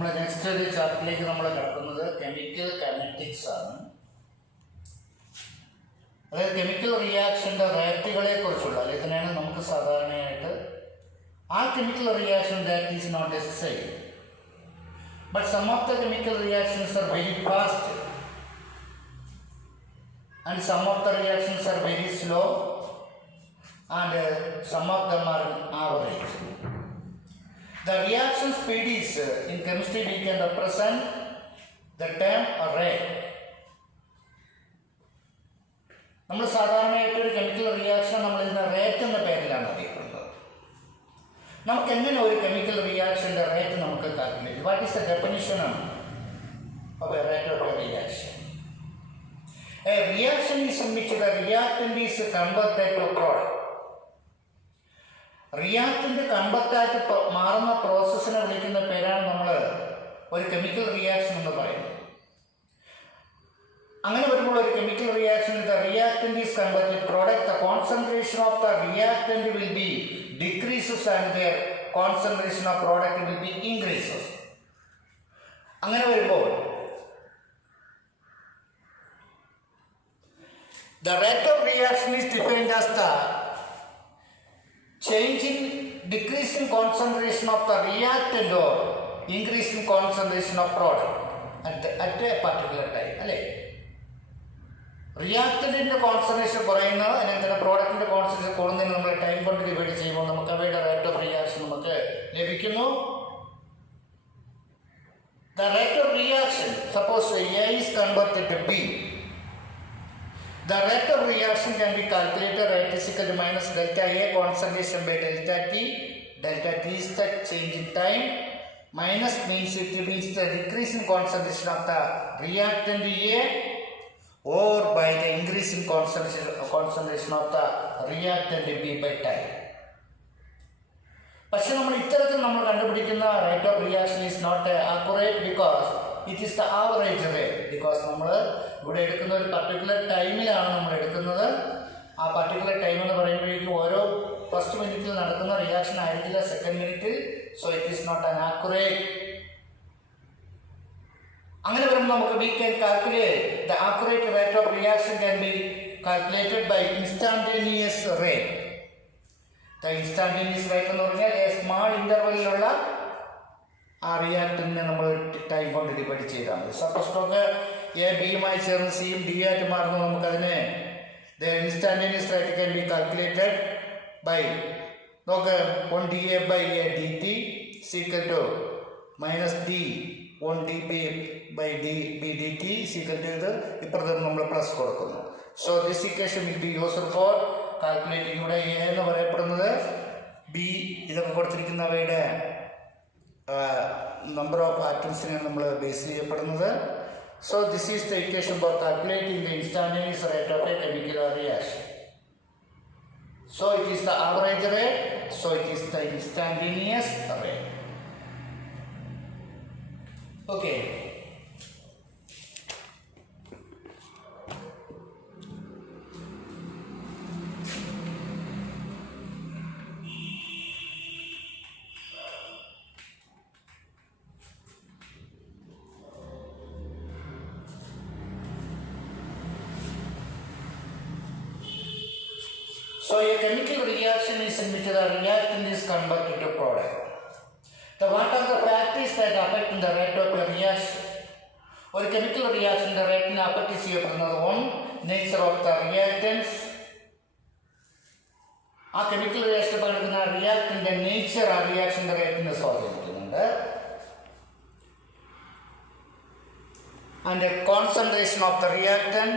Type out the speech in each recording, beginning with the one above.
നമ്മുടെ നെക്സ്റ്റ് ഒരു ചാപ്റ്ററിലേക്ക് നമ്മൾ കിടക്കുന്നത് കെമിക്കൽ കൈനറ്റിക്സ് ആണ്. അതായത് കെമിക്കൽ റിയാക്ഷൻ്റെ റേറ്റുകളെ കുറിച്ചുള്ള, അല്ലെങ്കിൽ തന്നെയാണ് നമുക്ക് സാധാരണയായിട്ട് ആ chemical reaction that is not a same, but some of the chemical reactions are very fast and some of the reactions are very slow and some of them are average. The reaction speed is in chemistry we can represent the term rate. നമ്മൾ സാധാരണയായിട്ട് ഒരു chemical reaction നമ്മൾ ഇതിൻ്റെ റേറ്റ് എന്ന പേരിലാണ് അറിയപ്പെടുന്നത്. നമുക്ക് എങ്ങനെ ഒരു കെമിക്കൽ റിയാക്ഷൻ്റെ റേറ്റ് നമുക്ക് calculate? What is the definition of A rate of A reaction? A reaction is in which the reactant is converted to product. Reactant കൺവെർട്ടായിട്ട് മാറുന്ന പ്രോസസ്സിനെ വിളിക്കുന്ന പേരാണ് നമ്മൾ ഒരു കെമിക്കൽ റിയാക്ഷൻ എന്ന് പറയുന്നത്. അങ്ങനെ വരുമ്പോൾ ഒരു chemical reaction the reactant is converted product, the concentration of the reactant will be decreases and the concentration of product will be increases. അങ്ങനെ വരുമ്പോൾ the rate of reaction is defined as the change in decrease in concentration of the reactant or increase in concentration of product at a particular time. അല്ലേ, റിയാക്റ്റൻറ്റിൻ്റെ കോൺസെൻട്രേഷൻ കുറയുന്നത് അതിനെന്താണ് പ്രോഡക്റ്റിൻ്റെ കോൺസെൻട്രേഷൻ കൂടുന്നതിന് നമ്മൾ ടൈം കൊണ്ട് ഡിവൈഡ് ചെയ്യുമ്പോൾ നമുക്ക് അവയുടെ റേറ്റ് ഓഫ് റിയാക്ഷൻ നമുക്ക് ലഭിക്കുന്നു. The rate of reaction, suppose A is converted to B. The rate of reaction can be calculated rate is equal to minus delta A concentration by delta T. Delta T is the change in time. Minus means it means the decrease in concentration of the reactant A or by the increase in concentration of the reactant B by time. പക്ഷെ നമ്മൾ ഇത്തരത്തിൽ നമ്മൾ കണ്ടുപിടിക്കുന്ന rate of reaction is not accurate because it is the average rate. Because നമ്മൾ ഇവിടെ എടുക്കുന്ന ഒരു പർട്ടിക്കുലർ ടൈമിലാണ് നമ്മൾ എടുക്കുന്നത്. ആ പർട്ടിക്കുലർ ടൈം എന്ന് പറയുമ്പോഴേക്കും ഓരോ ഫസ്റ്റ് മിനിറ്റിൽ നടക്കുന്ന റിയാക്ഷൻ ആയിരിക്കില്ല സെക്കൻഡ് മിനിറ്റിൽ. So it is not an accurate. അങ്ങനെ വരുമ്പോൾ നമുക്ക് we can calculate the accurate rate of reaction can be calculated by instantaneous rate. The instantaneous rate എന്ന് പറഞ്ഞാൽ എ സ്മാൾ ഇൻ്റർവെല്ലിലുള്ള ആ റിയാക്ടറിനെ നമ്മൾ ടൈം കൊണ്ട് ഡിവൈഡ് ചെയ്താൽ മതി. സപ്പോസ് നമുക്ക് എ ബിയുമായി ചേർന്ന് സിയും ഡി ആയിട്ട് മാറുമ്പോൾ നമുക്കതിനെ the instantaneous rate can be calculated by നമുക്ക് 1 dA by A dt equal to minus D 1 dB by dB dt equal to ഇത് ഇപ്പുറത്ത് നമ്മൾ പ്ലസ് കൊടുക്കുന്നു. So this equation will be used for calculating. ഇവിടെ എ എന്ന് പറയപ്പെടുന്നത് ബി ഇതൊക്കെ കൊടുത്തിരിക്കുന്നവയുടെ നമ്പർ ഓഫ് ആറ്റംസിനെയാണ് നമ്മൾ ബേസ് ചെയ്യപ്പെടുന്നത്. So this is the equation for calculating the instantaneous rate of a chemical reaction. So it is the average rate, so it is the instantaneous rate. Okay, so a chemical reaction is in which the reactant is converted to product. What are the factors that affect the rate of a reaction? ഒരു കെമിക്കൽ റിയാക്ഷൻ്റെ റേറ്റിനെ അഫക്റ്റ് ചെയ്യപ്പെടുന്നത് ഒന്ന്, nature of the reactance. ആ chemical reaction പങ്കെടുക്കുന്ന റിയാക്ടൻ്റെ നേച്ചർ ആ റിയാക്ഷൻ്റെ റേറ്റിനെ സ്വാധീനിക്കുന്നുണ്ട്. And concentration of the reactant.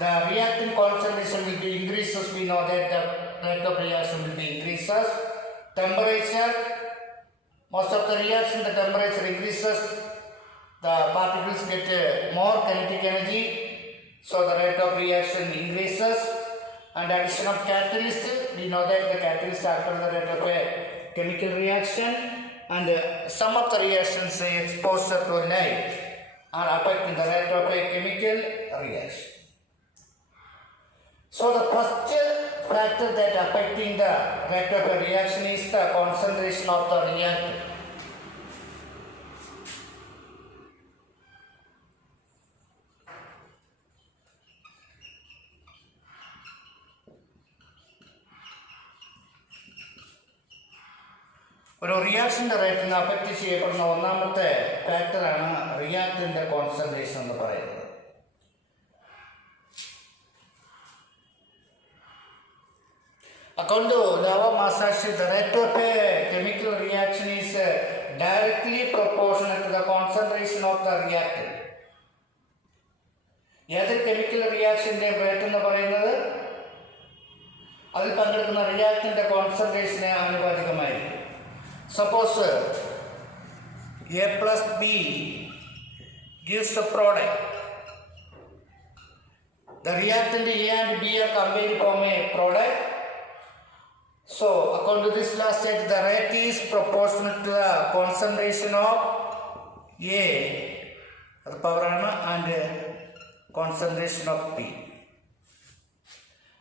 The reactant concentration will be increases. We know that the rate of reaction will be increases. Temperature. Most of the reaction, the temperature increases. The particles get more kinetic energy. So the rate of reaction increases. And addition of catalyst. We know that the catalyst after the rate of a chemical reaction. And some of the reactions, say exposure to light, are affecting the rate of a chemical reaction. So the first factor that affecting the rate of a reaction is the concentration of the reactant. ഒരു റിയാക്ഷൻ്റെ റേറ്റിനെ അഫക്റ്റ് ചെയ്യപ്പെടുന്ന ഒന്നാമത്തെ ഫാക്ടറാണ് റിയാക്ടൻ്റെ കോൺസെൻട്രേഷൻ എന്ന് പറയുന്നത്. According to Lava Masashi, the rate of a chemical reaction is directly proportional to the concentration of the reactant. ഏതൊരു കെമിക്കൽ റിയാക്ഷൻ്റെ റേറ്റ് എന്ന് പറയുന്നത് അതിൽ പങ്കെടുക്കുന്ന റിയാക്ടൻ്റെ കോൺസെൻട്രേഷന് ആനുപാതികമായിരിക്കും. Suppose A plus B gives a product. The reactant A and B are combined to form a product. So, according to this last state, the rate is proportional to the concentration of A, the power and concentration of B.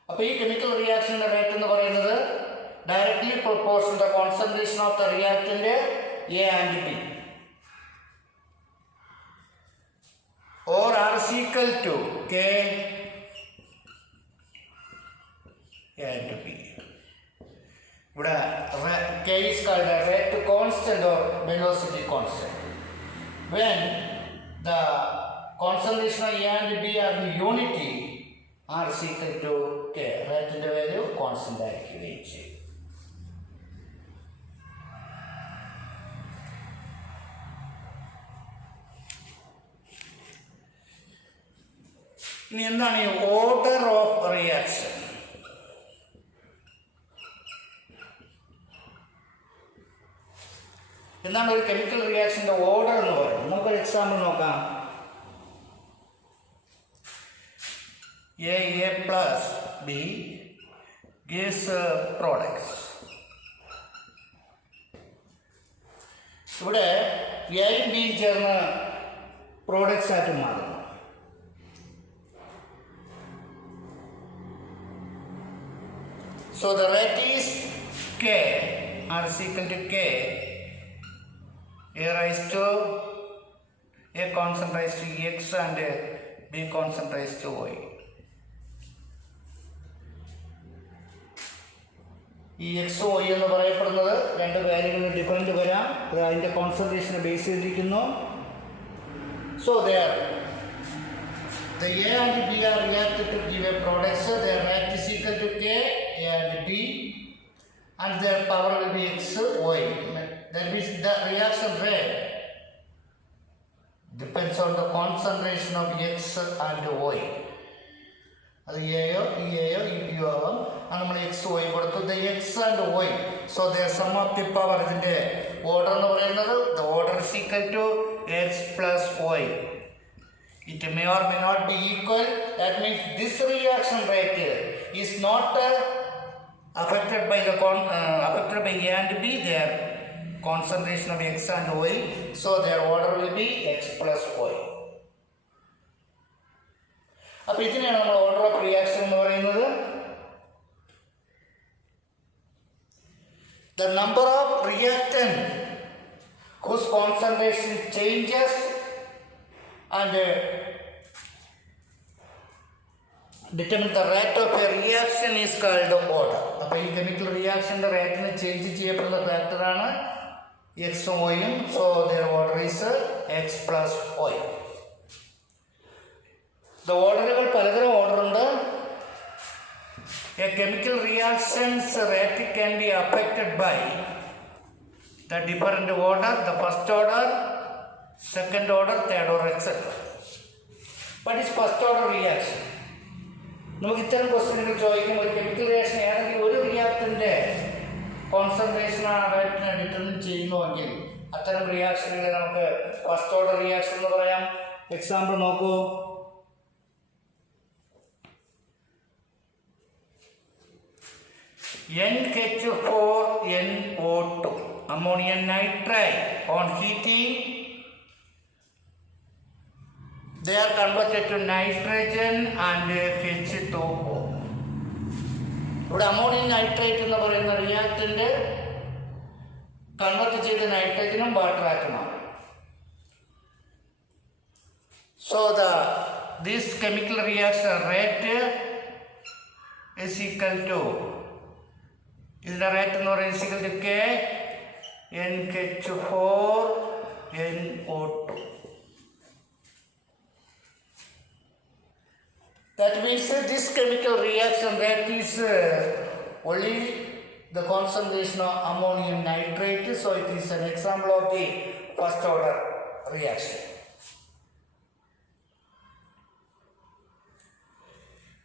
അപ്പോൾ ഈ chemical റിയാക്ഷൻ്റെ rate എന്ന് പറയുന്നത് directly proportional to concentration of the reactant A and B or R is equal to K and B. ഇവിടെ K is called rate constant or velocity constant. When the concentration of A and B are in unity, R is equal to K. റേറ്റിൻ്റെ value constant ആയിരിക്കുകയും ചെയ്യും. ഇനി എന്താണ് ഈ order of reaction? എന്താണ് ഒരു കെമിക്കൽ റിയാക്ഷൻ്റെ ഓർഡർ എന്ന് പറയുന്നത്? നമുക്കൊരു എക്സാമ്പിൾ നോക്കാം. A plus B gives products. ഇവിടെ എയും ബിയും ചേർന്ന് പ്രോഡക്ട്സ് ആയിട്ട് മാറുന്നു. So the rate is K, R is equal to K, A raised to A constant raised to X and B constant raised to Y. ഈ എക്സ് വൈ എന്ന് പറയപ്പെടുന്നത് രണ്ട് വാല്യൂകളിൽ ഡിഫറൻറ്റ് വരാം. അത് അതിൻ്റെ കോൺസെൻട്രേഷനെ ബേസ് ചെയ്തിരിക്കുന്നു. So there the A and B are reacted to give a product. So their rate is equal to K, A and B, and their power will be X, Y. That means the reaction rate depends on the concentration of X and Y. അത് എയോ ഈ എയോ ഈ പിയോ ആവാം. അത് നമ്മൾ X Y കൊടുത്തു. The X and Y, so the sum of the power, ഇതിൻ്റെ ഓർഡർ എന്ന് പറയുന്നത് the order is equal to X plus Y. It may or may not be equal. That means this reaction rate is not affected by A and B, their concentration of X and Y, so their order will be X plus Y. അപ്പോൾ ഇതിനെയാണ് നമ്മൾ order of reaction എന്ന് പറയുന്നത്. The number of reactant whose concentration changes and determine the rate of a reaction is called order. അപ്പോൾ ഈ chemical റിയാക്ഷൻ്റെ റേറ്റിന് ചേഞ്ച് ചെയ്യപ്പെടുന്ന ഫാക്ടറാണ് എക്സും വൈയും. So their order is X plus Y. ഓർഡറുകൾ പലതരം ഓർഡറുണ്ട്. A chemical reactions rate can be affected by the different order, the first order, second order, third order etcetera. What is first order reaction? നമുക്ക് ഇത്തരം ക്വസ്റ്റ്യനുകൾ ചോദിക്കും. ഒരു chemical reaction ഏതെങ്കിലും ഒരു റിയാക്ടൻ്റെ കോൺസെൻട്രേഷൻ റേറ്റിനെ ഡിറ്റർമിൻ ചെയ്യുന്നുവെങ്കിൽ അത്തരം റിയാക്ഷനുകളെ നമുക്ക് ഫസ്റ്റ് ഓർഡർ റിയാക്ഷൻ എന്ന് പറയാം. എക്സാമ്പിൾ നോക്കൂ. NH4NO2, ammonium nitrate, on heating they are converted to nitrogen and H2O. ഇവിടെ അമോണിയം നൈട്രേറ്റ് എന്ന് പറയുന്ന റിയാക്ടൻ്റ് കൺവെർട്ട് ചെയ്ത് നൈട്രജനും വാട്ടറായിട്ടുമാണ്. So this chemical reaction rate is equal to, is the rate is equal to K NH4 NO2. That means this chemical reaction rate is only the concentration of ammonium nitrate, so it is an example of the first order reaction.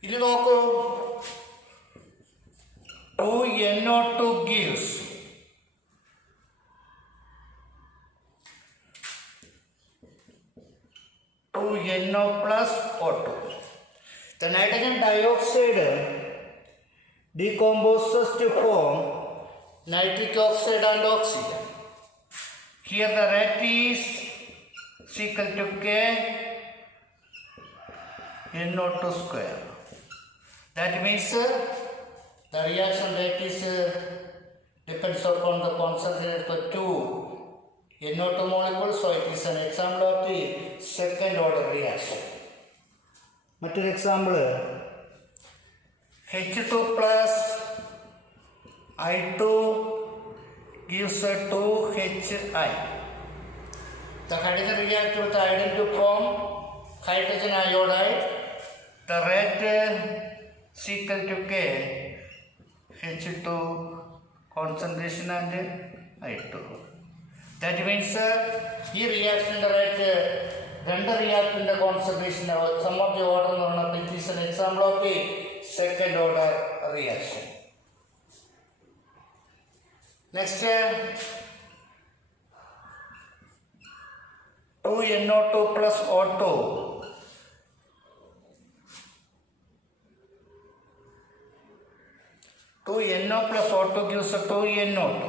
ഇനി നോക്കൂ, 2NO2 gives 2NO plus O2. The nitrogen dioxide decomposes to form nitric oxide and oxygen. Here the rate is equal to K NO2 square. That means the reaction rate is depends upon the concentration of the two NO2 molecules, so it is an example of the second order reaction. മറ്റൊരു example H2 plus I2 gives 2HI. The hydrogen reacts with iodine to form hydrogen iodide. The rate is equal to K H2 concentration and I2. That means ഈ റിയാക്ഷൻ്റെ rate രണ്ട് റിയാക്ടറിൻ്റെ concentration sum of the order എന്ന് പറഞ്ഞാൽ it is an example of the second order reaction. Next 2NO2 plus O2. 2NO plus O2 gives 2NO2.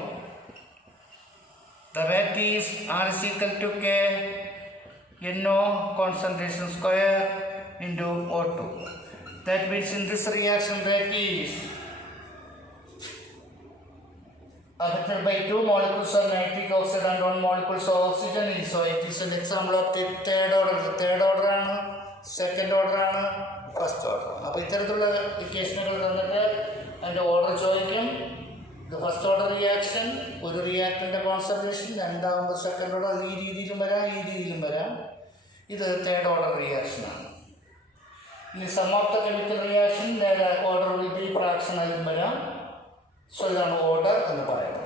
The rate is R is equal to K NO concentration square into O2. That means in this reaction rate is affected by 2 molecules of nitric oxide and 1 molecule of oxygen. So it is an example of the third order. The third order ആണ്, second order ആണ്, first order. അപ്പോൾ ഇത്തരത്തിലുള്ള ഇക്വേഷനുകൾ തന്നിട്ട് അതിൻ്റെ ഓർഡർ ചോദിക്കും. ഇത് first order reaction, ഒരു റിയാക്ടറിൻ്റെ കോൺസെൻട്രേഷൻ, രണ്ടാകുമ്പോൾ സെക്കൻഡ് ഓർഡർ, ഈ രീതിയിലും വരാം ഈ രീതിയിലും വരാം. ഇത് തേർഡ് ഓർഡർ റിയാക്ഷനാണ്. ഇനി some of the chemical reaction order will be fraction ആയും വരാം. സോ ഇതാണ് ഓർഡർ എന്ന് പറയുന്നത്.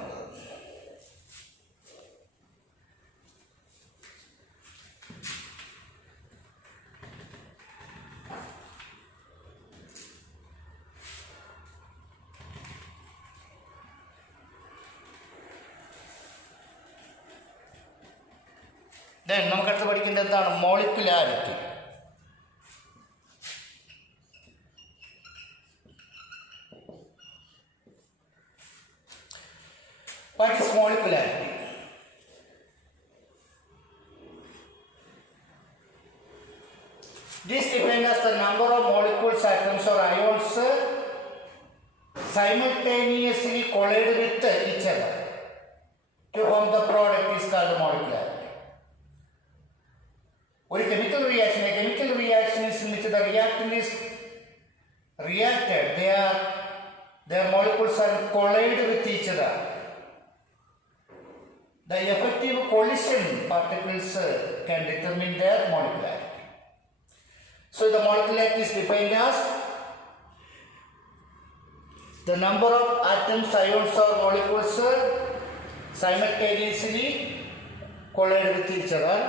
ദെൻ നമുക്കടുത്ത് പഠിക്കേണ്ടത് എന്താണ്? Molecularity. What is molecularity? This depends on the number of molecules, atoms or ions simultaneously collide with each other to form the product is called molecularity. Or a chemical reaction is in which the reactant is reacted, their molecules are collide with each other. The effective collision particles can determine their molecularity. So the molecularity is defined as the number of atoms, ions or molecules simultaneously collide with each other.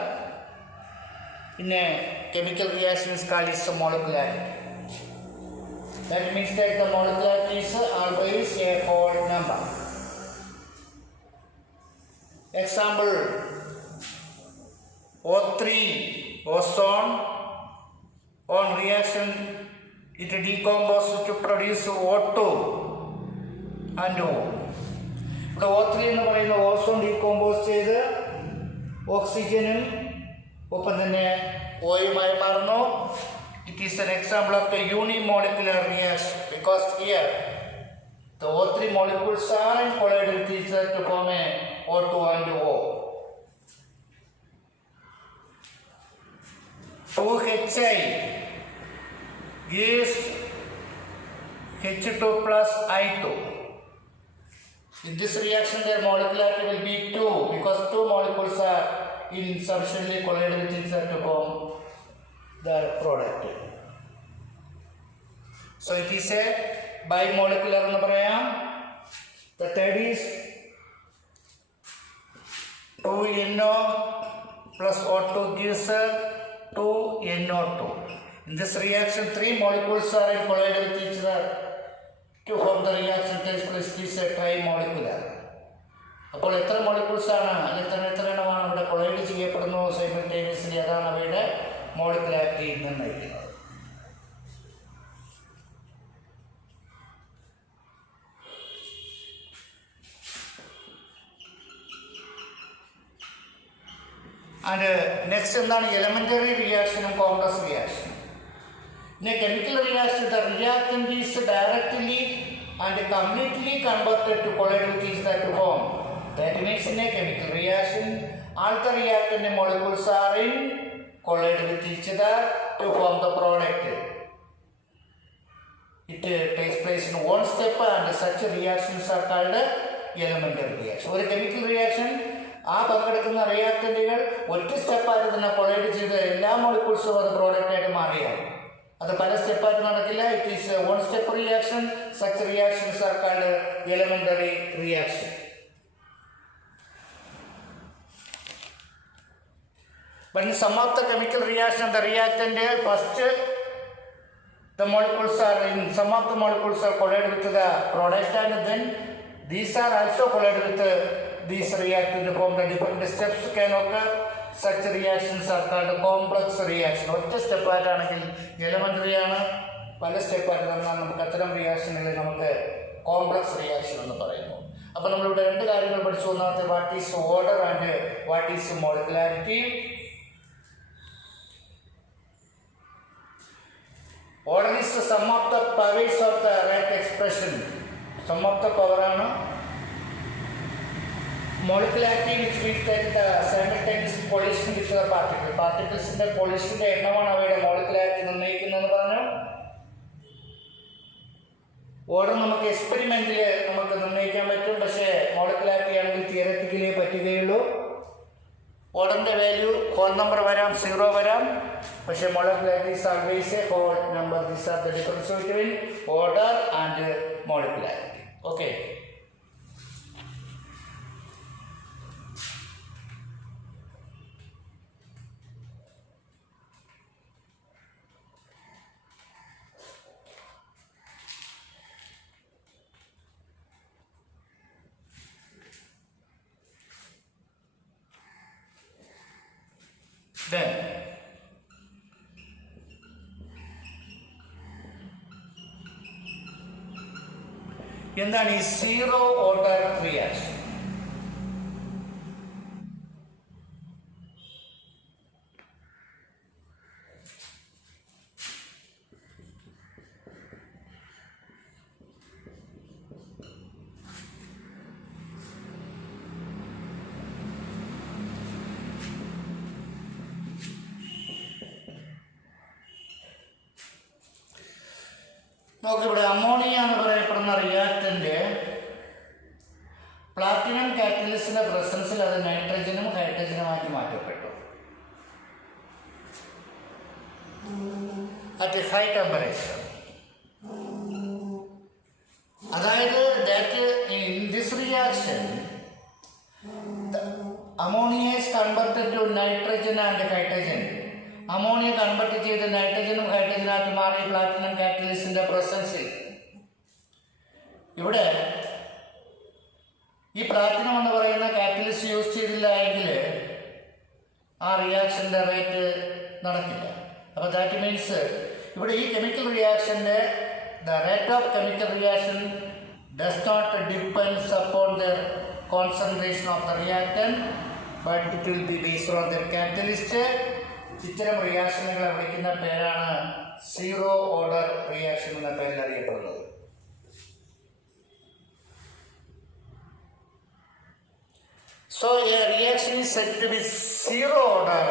In a chemical reaction is called as molecularity. That means that the molecularity is always a whole number. Example, O3 ozone on reaction it decomposes to produce O2 and O. The O3 എന്ന് പറയുന്ന ഓസോൺ ഡീകോമ്പോസ് ചെയ്ത് ഓക്സിജനും ഒപ്പം തന്നെ ഓയുമായി മാറുന്നു. It is an example of the unimolecular reaction because here the O3 molecules are collide with each other to form a O2 and O. 2HI gives H2 plus I2. In this reaction, their molecularity will be 2 because 2 molecules are insufficiently collided with each other to form the product. So it is a bimolecular എന്ന് പറയാം. The third is 2NO plus O2 gives 2NO2. In this reaction, 3 molecules are collided with each other to form the reaction takes place. It is a trimolecular. അപ്പോൾ എത്ര മോളിക്യൂൾസ് ആണ് അല്ലെങ്കിൽ എത്ര എണ്ണമാണ് ഇവിടെ കൊളൈഡ് ചെയ്യപ്പെടുന്നു സൈമിൾട്ടേനിയസ്ലി, അതാണ് അവയുടെ മോളിക്കുലാരിറ്റി നിർണ്ണയിക്കുന്നത്. ആൻഡ് നെക്സ്റ്റ് എന്താണ് എലമെന്ററി റിയാക്ഷനും കോംപ്ലക്സ് റിയാക്ഷനും. In a chemical reaction, the reactant is directly and completely converted to collide with each other to form. That means in a chemical reaction, all the reactant molecules are in collide with each other to form the product. It takes place in one step and such reactions are called elementary reaction. ഒരു chemical reaction ആ പങ്കെടുക്കുന്ന റിയാക്ടന്റുകൾ ഒറ്റ സ്റ്റെപ്പായിട്ട് തന്നെ കൊളൈഡ് ചെയ്ത് എല്ലാ മോളിക്യൂൾസും അത് പ്രോഡക്റ്റായിട്ട് മാറിയാണ്. അത് പല സ്റ്റെപ്പായിട്ട് നടക്കില്ല. It is one step reaction. Such reactions are called elementary reaction. But in some of the chemical reaction, the reactant first the molecules are in some of the molecules are collided with the product and then these are also collided with these reactant to form the different steps can occur. Such reactions are called complex reaction. ഒറ്റ സ്റ്റെപ്പായിട്ടാണെങ്കിൽ എലമെന്ററി ആണ്, പല സ്റ്റെപ്പായിട്ട് നടന്നാൽ നമുക്ക് അത്തരം റിയാക്ഷനുകളെ നമുക്ക് കോംപ്ലക്സ് റിയാക്ഷൻ എന്ന് പറയുന്നു. അപ്പോൾ നമ്മളിവിടെ രണ്ട് കാര്യങ്ങൾ പഠിച്ചു. ഒന്നാമത്തെ what is order and what is molecularity. Order is the sum of the powers of the right expression. Sum of the power ആണ്. Molecularity which means that the simultaneous collision with the particle. Particlesന്റെ collisionന്റെ എണ്ണമാണ് അവയുടെ മോളിക്കുലാരിറ്റി നിർണ്ണയിക്കുന്നതെന്ന് പറഞ്ഞു. ഓർഡർ നമുക്ക് എക്സ്പെരിമെന്റിൽ നമുക്ക് നിർണ്ണയിക്കാൻ പറ്റും, പക്ഷേ മോളിക്കുലാരിറ്റി ആണെങ്കിൽ തിയററ്റിക്കലേ പറ്റുകയുള്ളൂ. ഓർഡറിന്റെ വാല്യൂ ഹോൾ നമ്പർ വരാം, 0 വരാം, പക്ഷേ molecularity is always a whole number. These are the difference between order and molecularity. Okay. Then എന്താണ് ഈ സീറോ ഓർഡർ റിയാക്ഷൻ? നോക്കിവിടെ അമോണിയ എന്ന് പറയപ്പെടുന്ന റിയാക്ടന്റ് പ്ലാറ്റിനം കാറ്റലിസ്റ്റിന്റെ പ്രസൻസിൽ അത് നൈട്രജനും ഹൈഡ്രജനുമാക്കി മാറ്റപ്പെട്ടു അറ്റ് ഹൈ ടെമ്പറേച്ചർ. അതായത് in this reaction ammonia is converted to nitrogen and hydrogen. Ammonia convert ചെയ്ത് നൈട്രജനും ഹൈഡ്രജനായിട്ട് മാറി പ്ലാറ്റിനം കാറ്റലിസ്റ്റിന്റെ പ്രസൻസിൽ. ഇവിടെ ഈ പ്ലാറ്റിനം എന്ന് പറയുന്ന കാറ്റലിസ്റ്റ് യൂസ് ചെയ്തില്ല എങ്കിൽ ആ റിയാക്ഷൻ്റെ റേറ്റ് നടക്കില്ല. അപ്പോൾ ദാറ്റ് മീൻസ് ഇവിടെ ഈ കെമിക്കൽ റിയാക്ഷൻ്റെ the rate of chemical reaction does not depends upon the concentration of the reactant but it will be based on the catalyst. ഇത്തരം റിയാക്ഷനുകളെ വിളിക്കുന്ന പേരാണ് സീറോ ഓർഡർ റിയാക്ഷൻ എന്ന പേരിൽ അറിയപ്പെടുന്നത്. So a reaction is said to be zero order,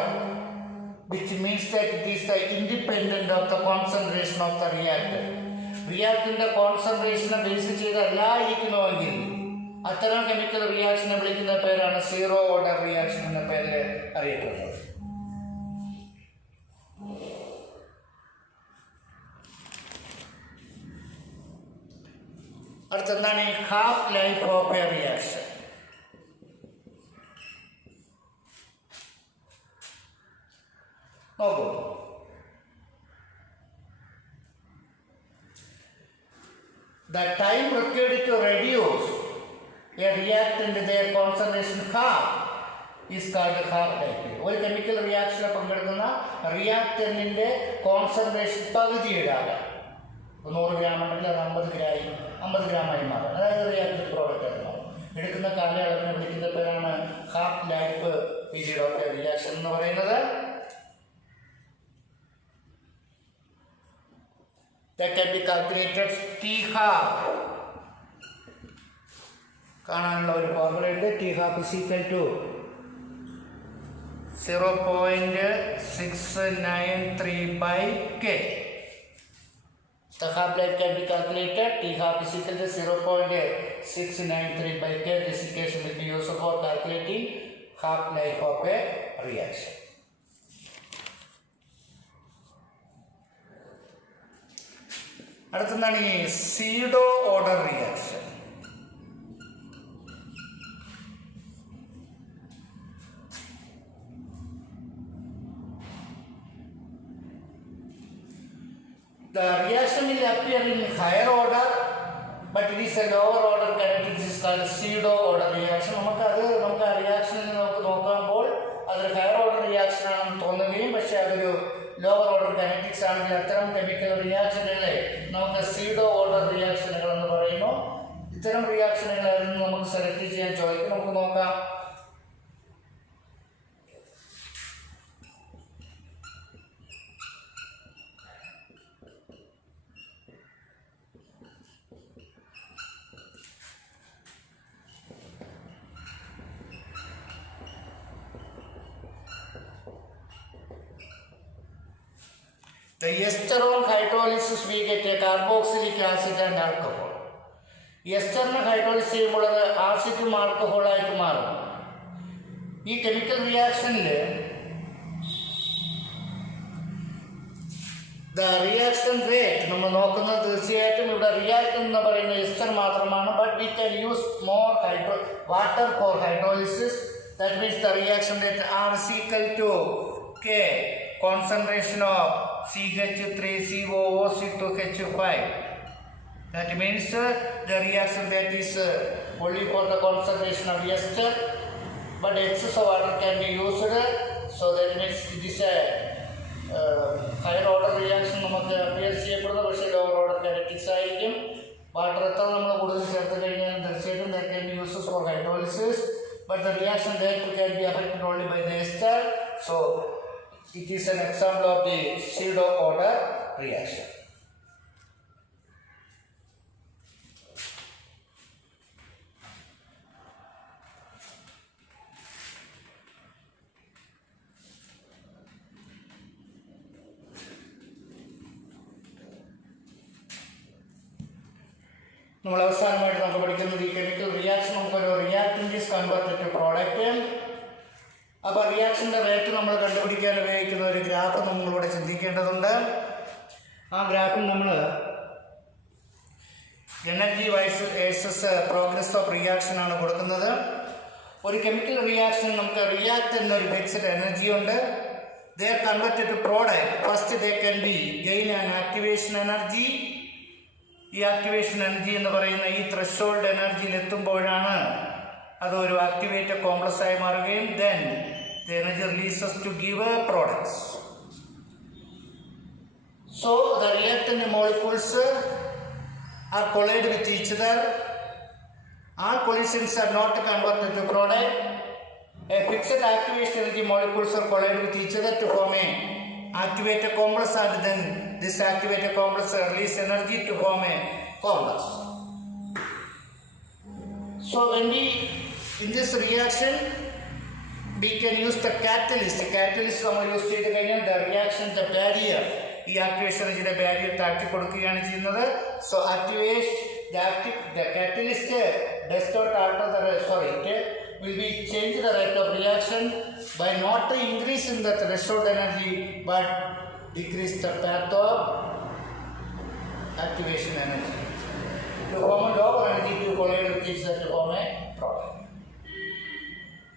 which means that it is the independent of the concentration of the reactant. റിയാക്ടന്റെ കോൺസെൻട്രേഷനെ base ചെയ്തല്ല ഇരിക്കണമെങ്കിൽ അത്തരം കെമിക്കൽ റിയാക്ഷനെ വിളിക്കുന്ന പേരാണ് സീറോ ഓർഡർ റിയാക്ഷൻ എന്ന പേരിൽ അറിയപ്പെടുന്നത്. അടുത്തെന്താണ് ഈ half life of A reaction? നോക്കൂ, the time required to reduce a reactant their concentration half is called half life. ഒരു കെമിക്കൽ റിയാക്ഷനിൽ പങ്കെടുക്കുന്ന റിയാക്ടന്റിന്റെ കോൺസെൻട്രേഷൻ പകുതി ഇടാതെ 100 ഗ്രാം ഉണ്ടെങ്കിൽ അത് 50 ഗ്രാമായി മാറും. അതായത് റിയാക്ടീവ് പ്രോഡക്റ്റ് ആയി മാറും. എടുക്കുന്ന കാലയളവിനെ വിളിക്കുന്ന പേരാണ് half life period of A reaction എന്ന് പറയുന്നത്. That can be calculated T half. കാണാനുള്ള ഒരു ഫോർമുല ഉണ്ട്. T half is equal to 0.693 by K. The half life can be calculated. T half is equal to 0.693 by K. This equation will be used for calculating half life of a reaction. അടുത്തെന്താണ് ഈ pseudo order reaction? The reaction will appear in higher order, but it is a lower order kinetics is called pseudo order reaction. നമുക്ക് ആ റിയാക്ഷനിൽ നോക്കുമ്പോൾ അതൊരു higher order reaction ആണെന്ന് തോന്നുകയും പക്ഷേ അതൊരു ലോവർ ഓർഡർ കൈനറ്റിക്സ് ആണെങ്കിൽ അത്തരം കെമിക്കൽ റിയാക്ഷനുകളെ നമുക്ക് സീഡോ ഓർഡർ റിയാക്ഷനുകൾ എന്ന് പറയുന്നു. ഇത്തരം റിയാക്ഷനുകളിൽ നിന്ന് നമുക്ക് സെലക്ട് ചെയ്യാൻ ചോദിക്കും. നമുക്ക് നോക്കാം. The ester on hydrolysis we get a carboxylic acid and alcohol. എസ്റ്ററിനെ ഹൈഡ്രോളിസ് ചെയ്യുമ്പോൾ അത് ആസിഡും ആൽക്കഹോളായിട്ട് മാറും. ഈ കെമിക്കൽ റിയാക്ഷനിൽ ദ റിയാക്ഷൻ റേറ്റ് നമ്മൾ നോക്കുന്നത് തീർച്ചയായിട്ടും ഇവിടെ റിയാക്ഷൻ എന്ന് പറയുന്ന എസ്റ്റർ മാത്രമാണ്. But we can use more water for hydrolysis. That means the reaction rate are is equal to K concentration of CH3COOC2H5. That means the reaction rate is only for the concentration of ester, but excess of water can be used. So that means it is a higher order reaction നമുക്ക് അപ്പിയർ ചെയ്യപ്പെടുന്നത്. പക്ഷേ lower order kinetics ആയിരിക്കും. വാട്ടർ എത്ര നമ്മൾ കൂടുതൽ ചേർത്ത് കഴിഞ്ഞാൽ തീർച്ചയായിട്ടും that can be used for hydrolysis, but the reaction rate can be affected only by the ester. So it is an example of the pseudo order reaction. നമ്മൾ അവസാനമായിട്ട് നമുക്ക് പഠിക്കുന്നത് ഈ കെമിക്കൽ റിയാക്ഷൻ നമുക്കൊരു reactant is converted to product. അപ്പോൾ റിയാക്ഷൻ്റെ റേറ്റ് നമ്മൾ കണ്ടുപിടിക്കാൻ ഉപയോഗിക്കുന്ന ഒരു ഗ്രാഫ് നമ്മളിവിടെ ചിന്തിക്കേണ്ടതുണ്ട്. ആ ഗ്രാഫിൽ നമ്മൾ energy versus progress of reaction ആണ് കൊടുക്കുന്നത്. ഒരു കെമിക്കൽ റിയാക്ഷൻ നമുക്ക് റിയാക്ടൻ്റ് ഒരു ഫിക്സഡ് എനർജി ഉണ്ട്. They are converted to product. First they can be gain and activation energy. ഈ ആക്ടിവേഷൻ എനർജി എന്ന് പറയുന്ന ഈ ത്രെഷോൾഡ് എനർജിയിൽ എത്തുമ്പോഴാണ് അതൊരു ആക്ടിവേറ്റഡ് കോംപ്ലക്സ് ആയി മാറുകയും then the energy releases to give products. So the reactant molecules are collide with each other. All collisions are not converted to product. A fixed activation energy molecules are collide with each other to form a activated complex, and then this activated complex release energy to form a complex. So when we in this reaction we can use the catalyst. The catalyst we use the reaction, the barrier ഈ ആക്ടിവേഷൻ എനർജിയുടെ ബാരിയർ താഴ്ത്തി കൊടുക്കുകയാണ് ചെയ്യുന്നത്. So the catalyst does not alter it will be change the rate of reaction by not increasing the threshold energy but decrease the path of activation energy. To form a lower energy to collide with each other to form a product.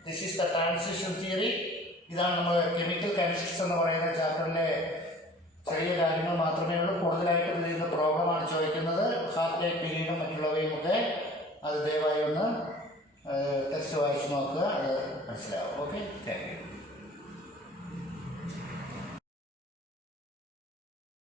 This is the transition theory. ഇതാണ് നമ്മൾ chemical kinetics എന്ന് പറയുന്ന ചാപ്റ്ററിലെ ചെറിയ കാര്യങ്ങൾ മാത്രമേ ഉള്ളൂ. കൂടുതലായിട്ട് ഇതിൽ നിന്ന് പ്രോബ്ലമാണ് ചോദിക്കുന്നത്. ഹാഫ് ലൈഫ് പീരീഡും മറ്റുള്ളവയും ഒക്കെ അത് ദയവായി ഒന്ന് ടെക്സ്റ്റ് വായിച്ച് നോക്കുക, അത് മനസ്സിലാവും. Okay, thank you.